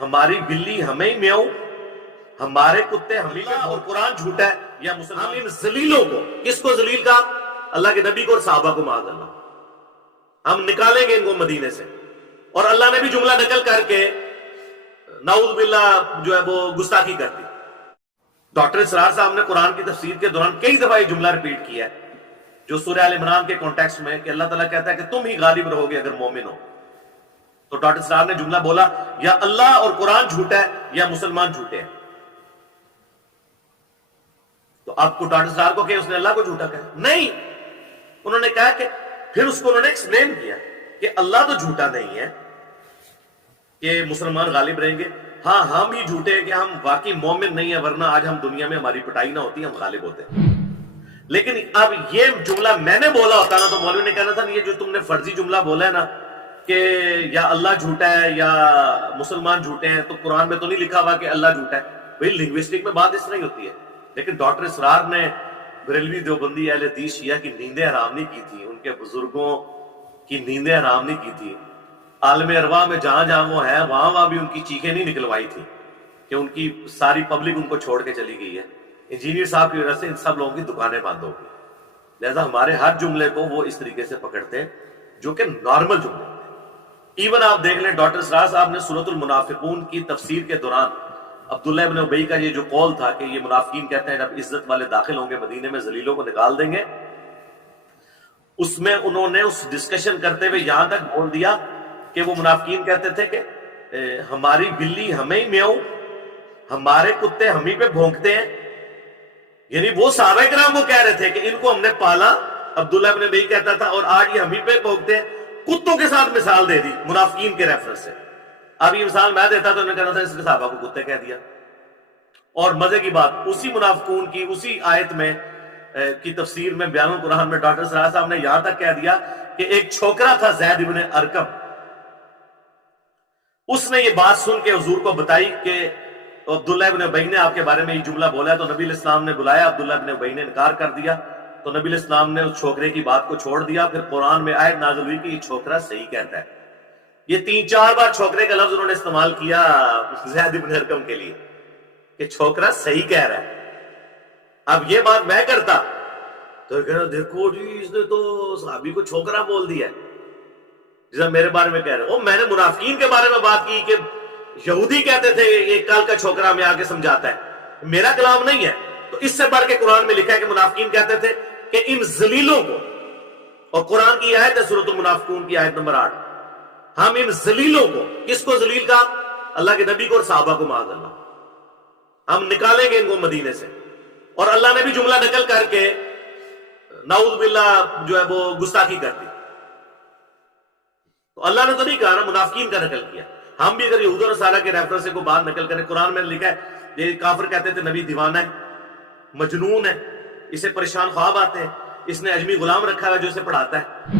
ہماری بلی ہمیں میاؤں، ہمارے کتے ہمیں پہ، اور قرآن جھوٹا ہے یا مسلمان ان ذلیلوں کو، کس کو ذلیل کہا؟ اللہ کے نبی کو اور صحابہ کو، معاذ اللہ، ہم نکالیں گے ان کو مدینے سے۔ اور اللہ نے بھی جملہ نقل کر کے نعوذ باللہ جو ہے وہ گستاخی کر دی۔ ڈاکٹر اسرار صاحب نے قرآن کی تفسیر کے دوران کئی دفعہ یہ جملہ ریپیٹ کیا ہے، جو سورہ آل عمران کے کانٹیکسٹ میں، کہ اللہ تعالیٰ کہتا ہے کہ تم ہی غالب رہو گے اگر مومن ہو۔ تو ڈاکٹر اسرار نے جملہ بولا، یا اللہ اور قرآن جھوٹا ہے یا مسلمان جھوٹے ہیں۔ تو آپ کو ڈاکٹر اسرار کو کہ اس نے اللہ کو جھوٹا کہا؟ نہیں، انہوں نے کہا کہ پھر اس کو انہوں نے ایکسپلین کیا کہ اللہ تو جھوٹا نہیں ہے کہ مسلمان غالب رہیں گے، ہاں ہم ہی جھوٹے ہیں کہ ہم واقعی مومن نہیں ہیں، ورنہ آج ہم دنیا میں ہماری پٹائی نہ ہوتی، ہم غالب ہوتے۔ لیکن اب یہ جملہ میں نے بولا ہوتا نا تو مولوی نے کہنا تھا یہ جو تم نے فرضی جملہ بولا ہے نا کہ یا اللہ جھوٹا ہے یا مسلمان جھوٹے ہیں، تو قرآن میں تو نہیں لکھا ہوا کہ اللہ جھوٹا ہے۔ بھئی لنگوسٹک میں بات اس طرح ہی ہوتی ہے۔ لیکن ڈاکٹر اسرار نے بریلوی دیوبندی اہل حدیث شیعہ کی نیندیں حرام نہیں کی تھی، ان کے بزرگوں کی نیندیں حرام نہیں کی تھی۔ عالم ارواح میں جہاں جہاں وہ ہے وہاں بھی ان کی چیخیں نہیں نکلوائی تھی کہ ان کی ساری پبلک ان کو چھوڑ کے چلی گئی ہے۔ انجینئر صاحب کی وجہ سے ان سب لوگوں کی دکانیں بند ہو گئی۔ لہذا ہمارے ہر جملے کو وہ اس طریقے سے پکڑتے ہیں جو کہ نارمل جملے ہیں۔ ایون آپ دیکھ لیں ڈاکٹر اسرار صاحب نے سورۃ المنافقون کی تفسیر کے دوران عبداللہ ابن ابی کا یہ جو قول تھا کہ یہ منافقین کہتے ہیں جب عزت والے داخل ہوں گے مدینے میں ذلیلوں کو نکال دیں گے، اس میں انہوں نے اس ڈسکشن کرتے ہوئے یہاں تک بول دیا کہ وہ منافقین کہتے تھے کہ ہماری بلی ہمیں میاؤں، ہمارے کتے ہمیں پہ بھونکتے ہیں۔ یعنی وہ صحابہ کرام کو کہہ رہے تھے کہ ان کو ہم نے پالا، عبداللہ ابن ابی کہتا تھا، اور آج یہ ہمیں پہ بھونکتے ہیں۔ کتوں کے ساتھ مثال دے دی منافقین کے ریفرنس سے۔ اب یہ مثال میں دیتا تو انہوں نے کہنا تھا اس کے صحابہ کو کتے کہہ دیا۔ اور مزے کی بات، اسی منافقون کی اسی آیت میں کی تفسیر میں بیان القرآن میں ڈاکٹر اسرار صاحب نے یہاں تک کہہ دیا کہ ایک چھوکرا تھا زید ابن ارقم، اس نے یہ بات سن کے حضور کو بتائی کہ عبداللہ ابن ابی نے آپ کے بارے میں یہ جملہ بولا ہے، تو نبی علیہ السلام نے بلایا، عبداللہ ابن ابی نے انکار کر دیا، تو نبی علیہ السلام نے اس چھوکرے کی بات کو چھوڑ دیا۔ پھر قرآن میں آیت نازل ہوئی کہ یہ چھوکرا صحیح کہتا ہے۔ یہ 3-4 بار چھوکرے کا لفظ انہوں نے استعمال کیا زید ابن ارقم کے لیے کہ چھوکرا صحیح کہہ رہا ہے۔ اب یہ بات میں کرتا تو کہنا دیکھو جی اس نے تو صحابی کو چھوکرا بول دیا ہے، جیسا میرے بارے میں کہہ رہے ہیں۔ میں نے منافقین کے بارے میں بات کی کہ یہودی کہتے تھے یہ کل کا چھوکرا میں آگے سمجھاتا ہے، میرا کلام نہیں ہے۔ تو اس سے بڑھ کے قرآن میں لکھا ہے کہ منافقین کہتے تھے کہ ان ذلیلوں کو، اور قرآن کی آیت ہے سورۃ المنافقون کی آیت نمبر 8، ہم ان ذلیلوں کو، کس کو ذلیل کہا؟ اللہ کے نبی کو اور صحابہ کو، معاذ اللہ، ہم نکالیں گے ان کو مدینے سے۔ اور اللہ نے بھی جملہ نقل کر کے نعوذ باللہ جو ہے وہ گستاخی کر دی۔ تو اللہ نے تو نہیں کہا نا، منافقین کا نقل کیا۔ ہم بھی اگر یہود و نصارہ کے ریفرنس سے کوئی بات نقل کریں، قرآن میں لکھا ہے یہ کافر کہتے تھے نبی دیوانہ ہے، مجنون ہے، اسے پریشان خواب آتے ہیں، اس نے اجمی غلام رکھا ہے جو اسے پڑھاتا ہے۔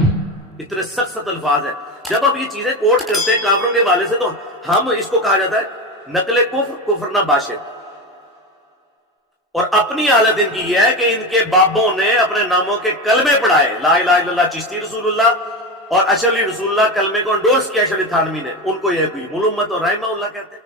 اتنے سخت سخت الفاظ ہیں۔ جب اب یہ چیزیں کوٹ کرتے ہیں کافروں کے حوالے سے تو ہم اس کو کہا جاتا ہے نقل کفر، کفر نہ باشد۔ اور اپنی حالت ان کی یہ ہے کہ ان کے بابوں نے اپنے ناموں کے کلمے پڑھائے، لا الہ الا اللہ چشتی رسول اللہ اور اشعری رسول اللہ کلمے کو انڈورس کیا اشعری تھانوی نے، ان کو یہ قیم الامت اور رحمہ اللہ کہتے ہیں۔